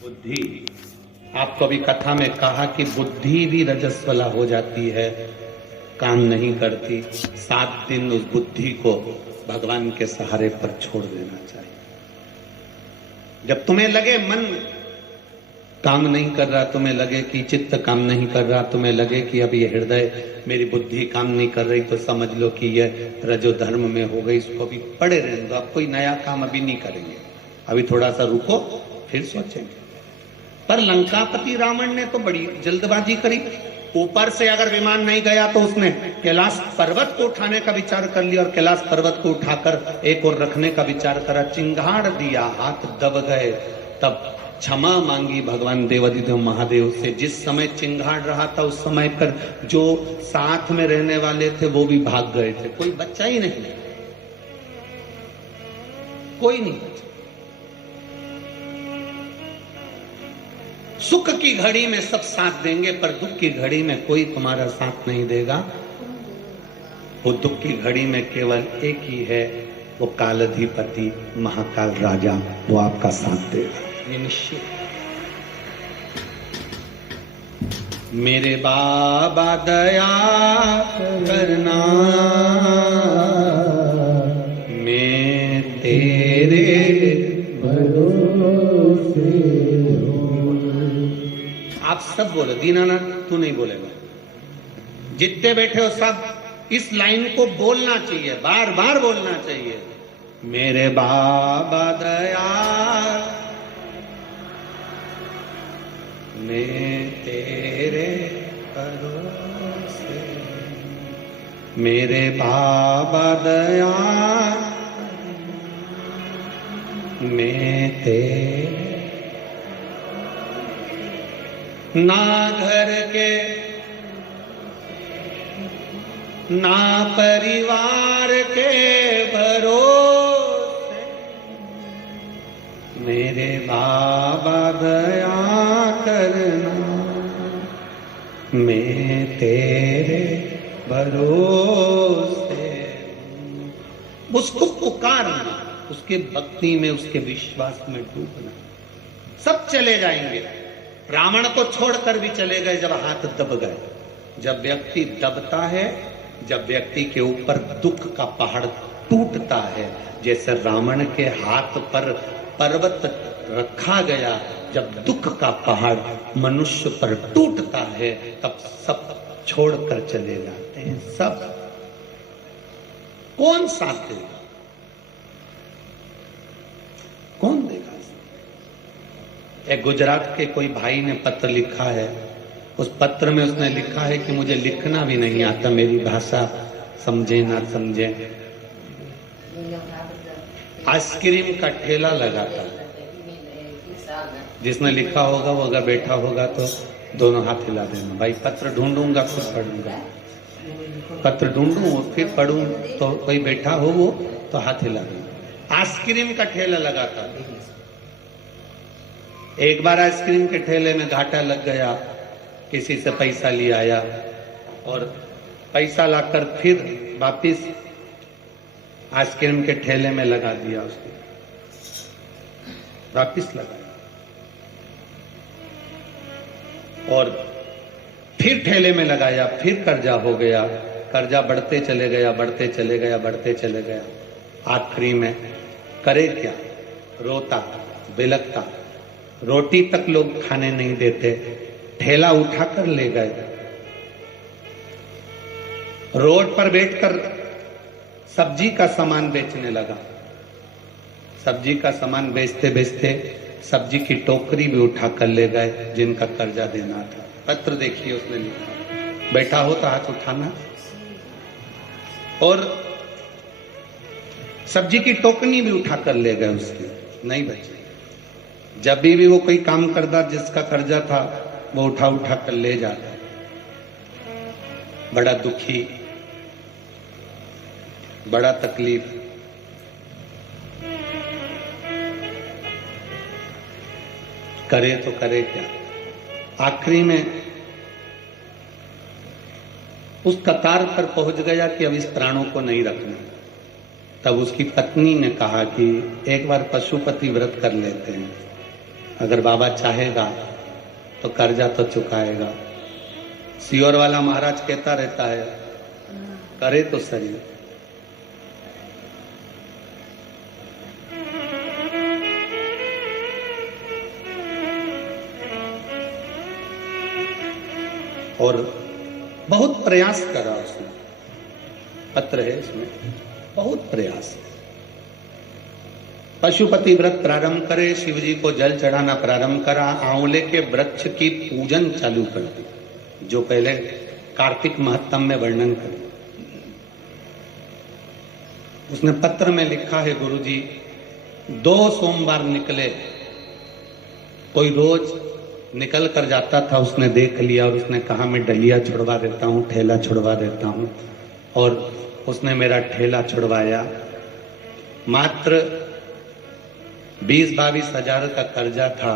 बुद्धि, आपको अभी कथा में कहा कि बुद्धि भी रजस्वला हो जाती है, काम नहीं करती। 7 दिन उस बुद्धि को भगवान के सहारे पर छोड़ देना चाहिए। जब तुम्हें लगे मन काम नहीं कर रहा, तुम्हें लगे कि चित्त काम नहीं कर रहा, तुम्हें लगे कि अब ये हृदय मेरी बुद्धि काम नहीं कर रही, तो समझ लो कि यह रजो धर्म में हो गई। इसको अभी पड़े रहने दो, अब कोई नया काम अभी नहीं करेंगे, अभी थोड़ा सा रुको फिर सोचेंगे। पर लंकापति रावण ने तो बड़ी जल्दबाजी करी। ऊपर से अगर विमान नहीं गया तो उसने कैलाश पर्वत को उठाने का विचार कर लिया और कैलाश पर्वत को उठाकर एक और रखने का विचार करा। चिंगाड़ दिया, हाथ दब गए। तब क्षमा मांगी भगवान देवाधिदेव महादेव से। जिस समय चिंगाड़ रहा था उस समय पर जो साथ में रहने वाले थे वो भी भाग गए थे, कोई बच्चा ही नहीं, कोई नहीं बचा। सुख की घड़ी में सब साथ देंगे, पर दुख की घड़ी में कोई तुम्हारा साथ नहीं देगा। वो दुख की घड़ी में केवल एक ही है, वो कालाधिपति महाकाल राजा, वो आपका साथ देगा, ये निश्चित। मेरे बाबा दया करना, मैं तेरे भरोसे। आप सब बोलो, दीनानाथ तू नहीं बोलेगा, जितने बैठे हो सब इस लाइन को बोलना चाहिए, बार बार बोलना चाहिए। मेरे बाबा दया, मैं तेरे भरोसे। मेरे बाबा दया, मैं तेरे। ना घर के ना परिवार के भरोसे, मेरे बाबा दया करना, मैं तेरे भरोसे। उसको पुकारना, उसके भक्ति में, उसके विश्वास में डूबना। सब चले जाएंगे, रावण को छोड़कर भी चले गए जब हाथ दब गए। जब व्यक्ति दबता है, जब व्यक्ति के ऊपर दुख का पहाड़ टूटता है, जैसे रावण के हाथ पर पर्वत रखा गया, जब दुख का पहाड़ मनुष्य पर टूटता है, तब सब छोड़कर चले जाते हैं। सब कौन साथ देगा, कौन देगा? एक गुजरात के कोई भाई ने पत्र लिखा है, उस पत्र में उसने लिखा है कि मुझे लिखना भी नहीं आता, मेरी भाषा समझे ना समझे। आइसक्रीम का ठेला लगा था, जिसने लिखा होगा वो अगर बैठा होगा तो दोनों हाथ हिला देना। भाई पत्र ढूंढूंगा फिर पढ़ूंगा, पत्र ढूंढूं और फिर पढ़ूं, तो कोई बैठा हो वो तो हाथ हिला देना। आइसक्रीम का ठेला लगा था। एक बार आइसक्रीम के ठेले में घाटा लग गया, किसी से पैसा ले आया और पैसा लाकर फिर वापिस आइसक्रीम के ठेले में लगा दिया, उसने वापिस लगाया और फिर ठेले में लगाया, फिर कर्जा हो गया। कर्जा बढ़ते चले गया, बढ़ते चले गया, बढ़ते चले गया। आखिरी में करे क्या, रोता बिलखता, रोटी तक लोग खाने नहीं देते, ठेला उठाकर ले गए। रोड पर बैठकर सब्जी का सामान बेचने लगा। सब्जी का सामान बेचते बेचते सब्जी की टोकरी भी उठाकर ले गए, जिनका कर्जा देना था। पत्र देखिए उसने लिखा, बैठा हो तो हाथ उठाना। और सब्जी की टोकरी भी उठाकर ले गए, उसकी नहीं बची। जब भी वो कोई काम करता, जिसका कर्जा था वो उठा उठा कर ले जाता। बड़ा दुखी, बड़ा तकलीफ। करे तो करे क्या? आखिरी में उस कतार पर पहुंच गया कि अब इस प्राणों को नहीं रखना। तब उसकी पत्नी ने कहा कि एक बार पशुपति व्रत कर लेते हैं, अगर बाबा चाहेगा तो कर्जा तो चुकाएगा। सियोर वाला महाराज कहता रहता है, करे तो सही। और बहुत प्रयास करा उसने, पत्र है इसमें, बहुत प्रयास। पशुपति व्रत प्रारंभ करे, शिवजी को जल चढ़ाना प्रारंभ करा, आंवले के वृक्ष की पूजन चालू कर दी, जो पहले कार्तिक महत्तम में वर्णन कर। उसने पत्र में लिखा है, गुरुजी 2 सोमवार निकले, कोई रोज निकल कर जाता था, उसने देख लिया और उसने कहा मैं डलिया छुड़वा देता हूँ, ठेला छुड़वा देता हूँ, और उसने मेरा ठेला छुड़वाया। मात्र 20-22 हजार का कर्जा था,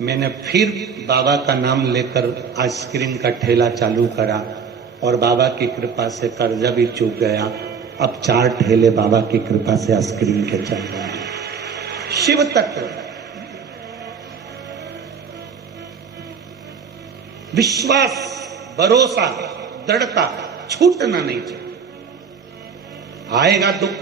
मैंने फिर बाबा का नाम लेकर आइसक्रीम का ठेला चालू करा और बाबा की कृपा से कर्जा भी चूक गया। अब 4 ठेले बाबा की कृपा से आइसक्रीम के चल रहे हैं। शिव तत्व, विश्वास, भरोसा, दृढ़ता, छूटना नहीं चाहिए। आएगा दुख,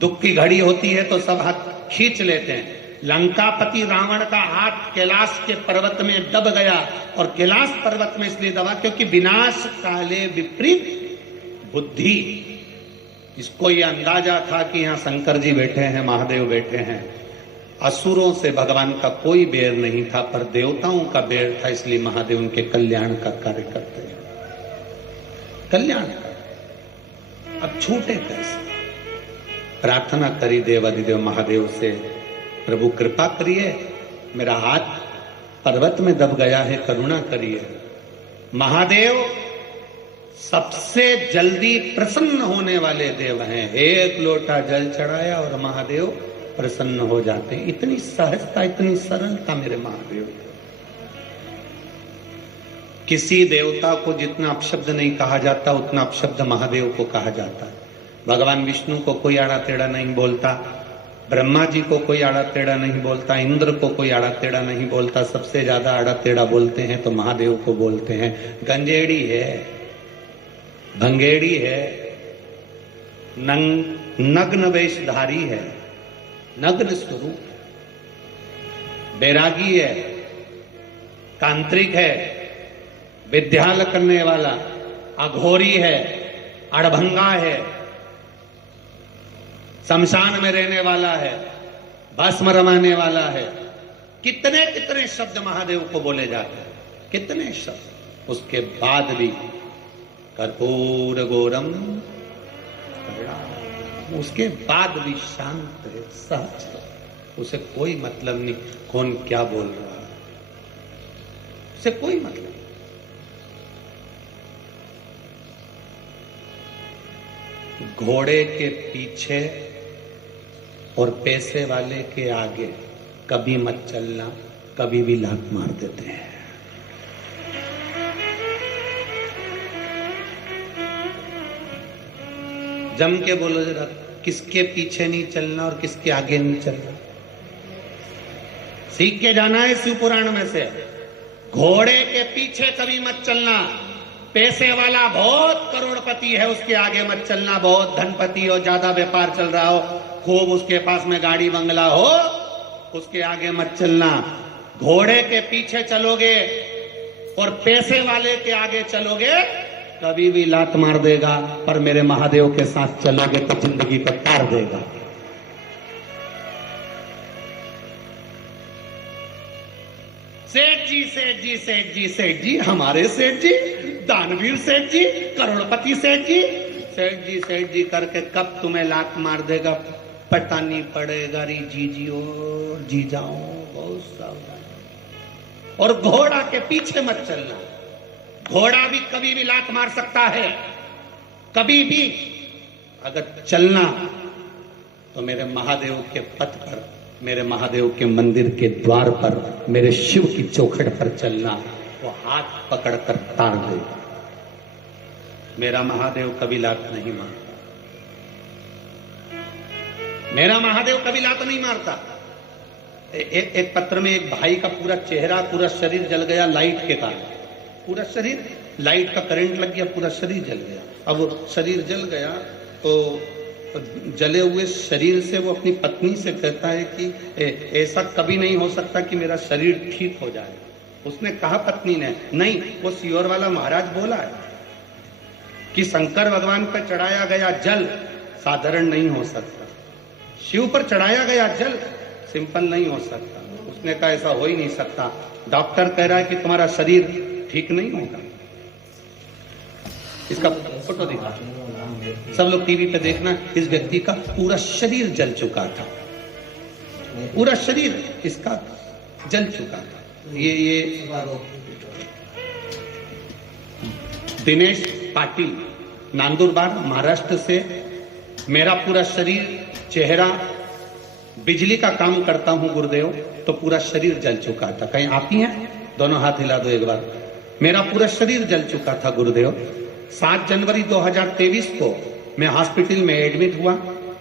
दुख की घड़ी होती है तो सब हाथ खींच लेते हैं। लंकापति रावण का हाथ कैलाश के पर्वत में दब गया, और कैलाश पर्वत में इसलिए दबा क्योंकि विनाश काले विपरीत बुद्धि। इसको यह अंदाजा था कि यहां शंकर जी बैठे हैं, महादेव बैठे हैं, असुरों से भगवान का कोई बैर नहीं था, पर देवताओं का बैर था, इसलिए महादेव उनके कल्याण का कार्य करते हैं। कल्याण का अब छूटे कैसे? प्रार्थना करी देवाधिदेव महादेव से, प्रभु कृपा करिए, मेरा हाथ पर्वत में दब गया है, करुणा करिए। महादेव सबसे जल्दी प्रसन्न होने वाले देव हैं। 1 लोटा जल चढ़ाया और महादेव प्रसन्न हो जाते। इतनी सहजता, इतनी सरलता मेरे महादेव। किसी देवता को जितना अपशब्द नहीं कहा जाता, उतना अपशब्द महादेव को कहा जाता है। भगवान विष्णु को कोई आड़ा टेढ़ा नहीं बोलता, ब्रह्मा जी को कोई आड़ा टेढ़ा नहीं बोलता, इंद्र को कोई आड़ा टेढ़ा नहीं बोलता। सबसे ज्यादा आड़ा टेढ़ा बोलते हैं तो महादेव को बोलते हैं। गंजेड़ी है, भंगेड़ी है, नग्न वेशधारी है, नग्न स्वरूप, बैरागी है, तांत्रिक है, विद्याल करने वाला, अघोरी है, अड़भंगा है, शमशान में रहने वाला है, भस्म रमाने वाला है। कितने कितने शब्द महादेव को बोले जाते हैं, कितने शब्द। उसके बाद भी कर्पूर गौरम, उसके बाद भी शांत है, सहज है, उसे कोई मतलब नहीं कौन क्या बोल रहा है, उसे कोई मतलब नहीं। घोड़े के पीछे और पैसे वाले के आगे कभी मत चलना, कभी भी लात मार देते हैं। जम के बोलो जरा, किसके पीछे नहीं चलना और किसके आगे नहीं चलना। सीख के जाना है शिव पुराण में से। घोड़े के पीछे कभी मत चलना, पैसे वाला बहुत करोड़पति है उसके आगे मत चलना, बहुत धनपति हो, ज्यादा व्यापार चल रहा हो, खूब उसके पास में गाड़ी बंगला हो, उसके आगे मत चलना। घोड़े के पीछे चलोगे और पैसे वाले के आगे चलोगे, कभी भी लात मार देगा, पर मेरे महादेव के साथ चलोगे तो जिंदगी को तार देगा। सेठ जी, सेठ जी, सेठ जी, सेठ जी, हमारे सेठ जी, दानवीर सेठ जी, करोड़पति सेठ जी, सेठ जी, सेठ जी करके कब तुम्हें लात मार देगा पता नहीं पड़ेगा। री जीजी और जी जाओ, बहुत सावधान। और घोड़ा के पीछे मत चलना, घोड़ा भी कभी भी लात मार सकता है। कभी भी अगर चलना तो मेरे महादेव के पथ पर, मेरे महादेव के मंदिर के द्वार पर, मेरे शिव की चौखट पर चलना, वो हाथ पकड़कर तार देगा। मेरा महादेव कभी लात नहीं मारता, मेरा महादेव कभी लात नहीं मारता। एक पत्र में एक भाई का पूरा चेहरा पूरा शरीर जल गया लाइट के कारण, पूरा शरीर लाइट का करंट लग गया, पूरा शरीर जल गया। अब वो शरीर जल गया तो जले हुए शरीर से वो अपनी पत्नी से कहता है कि ऐसा कभी नहीं हो सकता कि मेरा शरीर ठीक हो जाए। उसने कहा पत्नी ने, नहीं, वो सियोर वाला महाराज बोला है कि शंकर भगवान पर चढ़ाया गया जल साधारण नहीं हो सकता, शिव पर चढ़ाया गया जल सिंपल नहीं हो सकता। उसने कहा ऐसा हो ही नहीं सकता, डॉक्टर कह रहा है कि तुम्हारा शरीर ठीक नहीं होगा। इसका फोटो दिखा, सब लोग टीवी पे देखना, इस व्यक्ति का पूरा शरीर जल चुका था, पूरा शरीर इसका जल चुका था। ये दिनेश पाटिल नांदुरबार महाराष्ट्र से, मेरा पूरा शरीर चेहरा बिजली का काम करता हूं गुरुदेव, तो पूरा शरीर जल चुका था। कहीं आप ही हैं? दोनों हाथ हिला दो एक बार। मेरा पूरा शरीर जल चुका था गुरुदेव। 7 जनवरी 2023 को मैं हॉस्पिटल में एडमिट हुआ।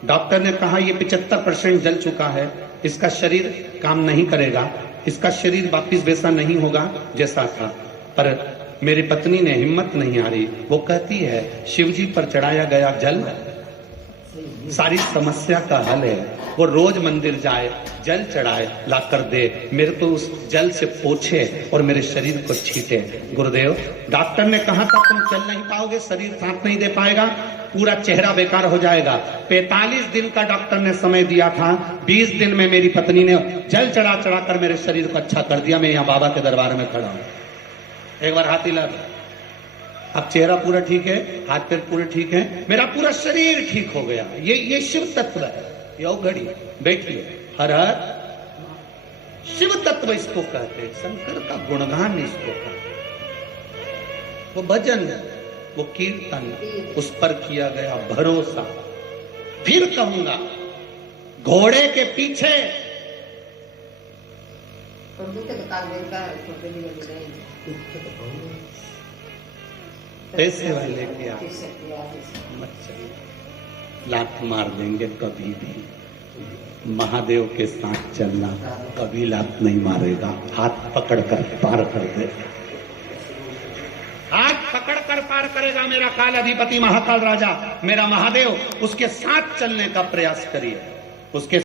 डॉक्टर ने कहा ये 75% जल चुका है, इसका शरीर काम नहीं करेगा, इसका शरीर वापिस वैसा नहीं होगा जैसा था। पर मेरी पत्नी ने हिम्मत नहीं हारी, वो कहती है शिव जी पर चढ़ाया गया जल सारी समस्या का हल है। वो रोज मंदिर जाए, जल चढ़ाए, लाकर दे, मेरे को उस जल से पोछे और मेरे शरीर को छीटे। गुरुदेव, डॉक्टर ने कहा था तुम चल नहीं पाओगे, शरीर साथ नहीं दे पाएगा, पूरा चेहरा बेकार हो जाएगा। 45 दिन का डॉक्टर ने समय दिया था, 20 दिन में मेरी पत्नी ने जल चढ़ा चढ़ा कर मेरे शरीर को अच्छा कर दिया। मैं यहाँ बाबा के दरबार में खड़ा हूँ। एक बार हाथ हिला, अब चेहरा पूरा ठीक है, हाथ पैर पूरे ठीक है, मेरा पूरा शरीर ठीक हो गया। ये शिव तत्व है। यो घड़ी बैठिए, हर हर शिव तत्व इसको कहते हैं, शंकर का गुणगान इसको कहते हैं। वो भजन, वो कीर्तन, उस पर किया गया भरोसा। फिर कहूंगा, घोड़े के पीछे पैसे वाले के आगे मत चलिए, लात मार देंगे कभी भी। महादेव के साथ चलना, कभी लात नहीं मारेगा, हाथ पकड़ कर पार कर दे, हाथ पकड़ कर पार करेगा मेरा काल अधिपति महाकाल राजा, मेरा महादेव। उसके साथ चलने का प्रयास करिए, उसके